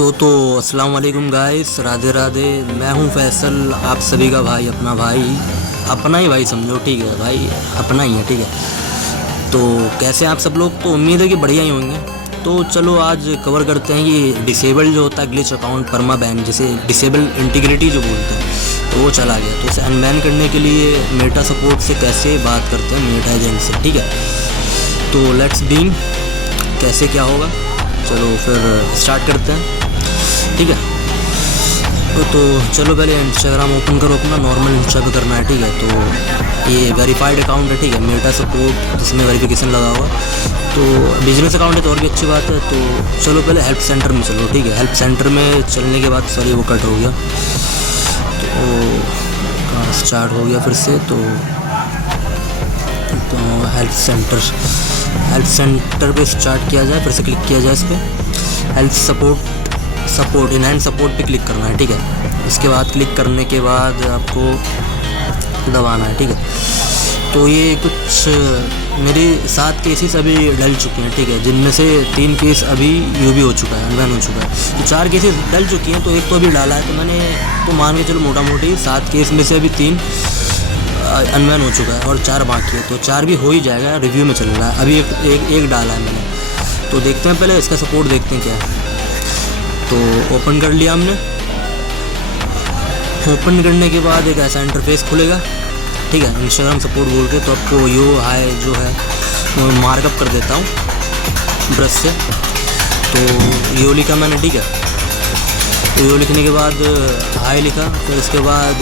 तो अस्सलाम वालेकुम गाइस, राधे राधे। मैं हूं फैसल, आप सभी का भाई, अपना भाई, अपना ही भाई समझो, ठीक है भाई, अपना ही है, ठीक है। तो कैसे आप सब लोग? तो उम्मीद है कि बढ़िया ही होंगे। तो चलो आज कवर करते हैं कि डिसेबल जो होता है ग्लिच अकाउंट परमा बैन, जिसे डिसेबल इंटीग्रिटी जो बोलते हैं, तो वो चला गया। तो इसे अनबैन करने के लिए मेटा सपोर्ट से कैसे बात करते हैं, मेटा एजेंट से, ठीक है। तो लेट्स बीइंग कैसे क्या होगा, चलो फिर स्टार्ट करते हैं, ठीक है। तो चलो पहले इंस्टाग्राम ओपन करो अपना, नॉर्मल इंस्टा पे करना है, ठीक है। तो ये वेरीफाइड अकाउंट है, ठीक है, मेटा सपोर्ट जिसमें वेरिफिकेशन लगा हुआ। तो बिजनेस अकाउंट है तो और भी अच्छी बात है। तो चलो पहले हेल्प सेंटर में चलो, ठीक है। हेल्प सेंटर में चलने के बाद सॉरी वो कट हो गया, तो स्टार्ट हो गया फिर से। तो हेल्प सेंटर पे स्टार्ट किया जाए, फिर से क्लिक किया जाए इस पर। Help support in hand support पे क्लिक करना है, ठीक है। इसके बाद क्लिक करने के बाद आपको दबाना है, ठीक है। तो ये कुछ मेरे 7 केसेस अभी डल चुके हैं, ठीक है, जिनमें से 3 केस अभी यूबी हो चुका है, अनबैन हो चुका है। तो 4 केसेस डल चुकी हैं, तो एक तो अभी डाला है। तो मैंने तो मान के चलो मोटा मोटी 7 केस में से अभी 3 अनबैन हो चुका है और 4 बाकी है। तो 4 भी हो ही जाएगा, रिव्यू में चल रहा है। अभी एक डाला है मैंने। तो देखते हैं पहले इसका सपोर्ट, देखते हैं क्या है। तो ओपन कर लिया हमने। ओपन करने के बाद एक ऐसा इंटरफेस खुलेगा, ठीक है, इंस्टाग्राम सपोर्ट बोल के। तो आपको यो हाय जो है वो मार्कअप कर देता हूँ ब्रश से। तो यो लिखा मैंने, ठीक है। तो यो लिखने के बाद हाय लिखा। फिर इसके बाद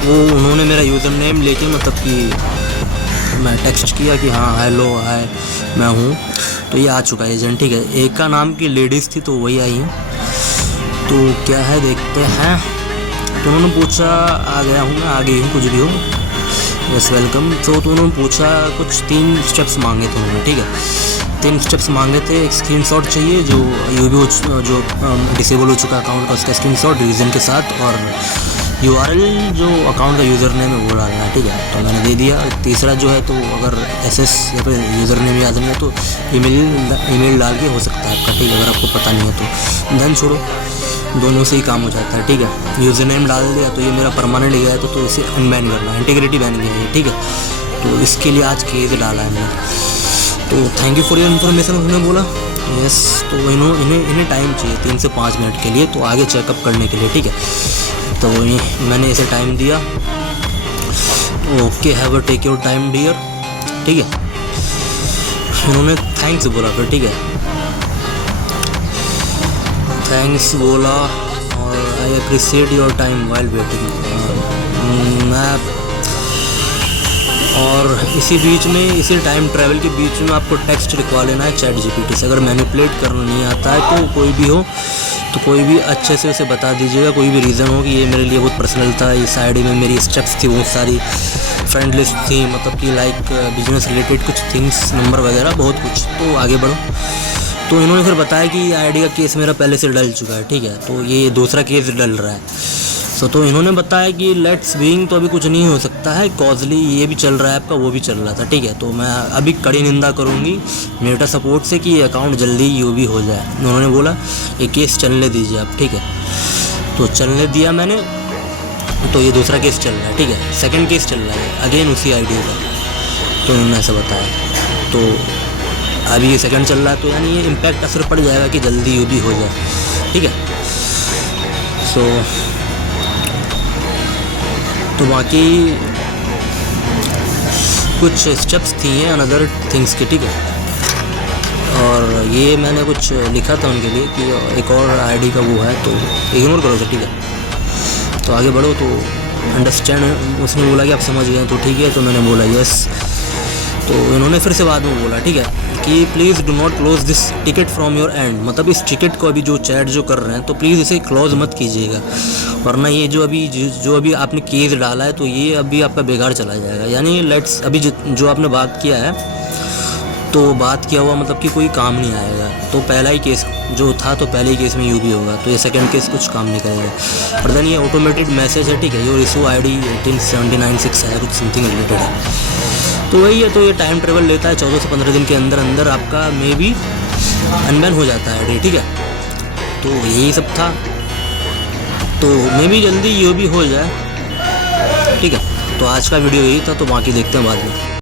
वो उन्होंने मेरा यूज़र नेम लेके, मतलब कि मैं टेक्स्ट किया कि हाँ हेलो हाय मैं हूँ। तो ये आ चुका है एजेंट, ठीक है। एक का नाम की लेडीज़ थी, तो वही आई हैं। तो क्या है देखते हैं। तो उन्होंने पूछा, आ गया हूँ मैं, आगे ही कुछ भी हो, यस वेलकम। तो उन्होंने पूछा कुछ 3 स्टेप्स मांगे थे उन्होंने, ठीक है। 3 स्टेप्स मांगे थे। एक स्क्रीनशॉट चाहिए जो यूबी जो डिसेबल हो चुका अकाउंट का, उसका स्क्रीनशॉट रीज़न के साथ, और URL जो अकाउंट का यूज़र नेम है वो डालना है, ठीक है। तो मैंने दे दिया। तीसरा जो है, तो अगर SS या फिर यूज़र नेम याद नहीं है तो ईमेल डाल के हो सकता है आपका, ठीक है, अगर आपको पता नहीं है तो। देन छोड़ो, दोनों से ही काम हो जाता है, ठीक है। यूज़र नेम डाल दिया तो ये मेरा परमानेंट गया है, तो इसे अनबैन करना है, इंटीग्रिटी बैन गया है, ठीक है। तो इसके लिए आज केस डाला है मैंने। तो thank you for your information उन्होंने बोला, यस। तो इन्हें टाइम चाहिए 3 से 5 मिनट के लिए, तो आगे चेकअप करने के लिए, ठीक है। तो मैंने इसे टाइम दिया। Okay, have a take your time dear, ठीक है। उन्होंने थैंक्स बोला फिर, ठीक है, थैंक्स बोला, और I appreciate your time while waiting. मैं और इसी बीच में, इसी टाइम ट्रैवल के बीच में आपको टेक्स्ट लिखवा लेना है चैट जीपीटी से। अगर मैनिपुलेट करना नहीं आता है तो कोई भी हो, तो कोई भी अच्छे से उसे बता दीजिएगा। कोई भी रीज़न हो कि ये मेरे लिए बहुत पर्सनल था, इस आईडी में मेरी स्टेप्स थी बहुत सारी, फ्रेंड लिस्ट थी, मतलब कि लाइक बिजनेस रिलेटेड कुछ थिंग्स, नंबर वगैरह बहुत कुछ, तो आगे बढ़ो। तो इन्होंने फिर बताया कि आईडी का केस मेरा पहले से डल चुका है, ठीक है। तो ये दूसरा केस डल रहा है। तो इन्होंने बताया कि लेट्स बीइंग तो अभी कुछ नहीं हो सकता है, कॉजली ये भी चल रहा है आपका, वो भी चल रहा था, ठीक है। तो मैं अभी कड़ी निंदा करूँगी मेटा सपोर्ट से कि ये अकाउंट जल्दी यूबी हो जाए। उन्होंने बोला ये केस चलने दीजिए आप, ठीक है। तो चलने दिया मैंने। तो ये दूसरा केस चल रहा है, ठीक है, सेकंड केस चल रहा है अगेन उसी आईडी का। तो उन्होंने ऐसा बताया। तो अभी ये सेकंड चल रहा है, तो यानी ये इम्पैक्ट असर पड़ जाएगा कि जल्दी यूबी हो जाए, ठीक है। तो बाकी कुछ स्टेप्स थी हैं अनदर थिंग्स के, ठीक है। और ये मैंने कुछ लिखा था उनके लिए कि एक और आईडी का वो है, तो इग्नोर करो सर, ठीक है। तो आगे बढ़ो। तो अंडरस्टैंड उसने बोला कि आप समझ गए, तो ठीक है। तो मैंने बोला यस। तो इन्होंने फिर से बाद में बोला, ठीक है, कि please do not close this ticket from your and, मतलब इस टिकट को अभी जो चैट जो कर रहे हैं, तो प्लीज़ इसे क्लोज मत कीजिएगा, वरना ये जो अभी आपने केस डाला है, तो ये अभी आपका बेकार चला जाएगा। यानी लेट्स अभी जो आपने बात किया है, तो बात किया हुआ मतलब कि कोई काम नहीं आएगा। तो पहला ही केस जो था, तो पहले ही केस में यूबी होगा, तो ये सेकंड केस कुछ काम नहीं करेगा। और देन ये ऑटोमेटेड मैसेज है, ठीक है, योर इशू ID 18796 है, कुछ समथिंग रिलेटेड है। तो वही है। तो ये टाइम ट्रेवल लेता है, 14 से 15 दिन के अंदर अंदर आपका मे बी अनबैन हो जाता है, ठीक है। तो यही सब था, तो मैं भी जल्दी ये भी हो जाए। ठीक है, तो आज का वीडियो यही था, तो बाकी देखते हैं बाद में।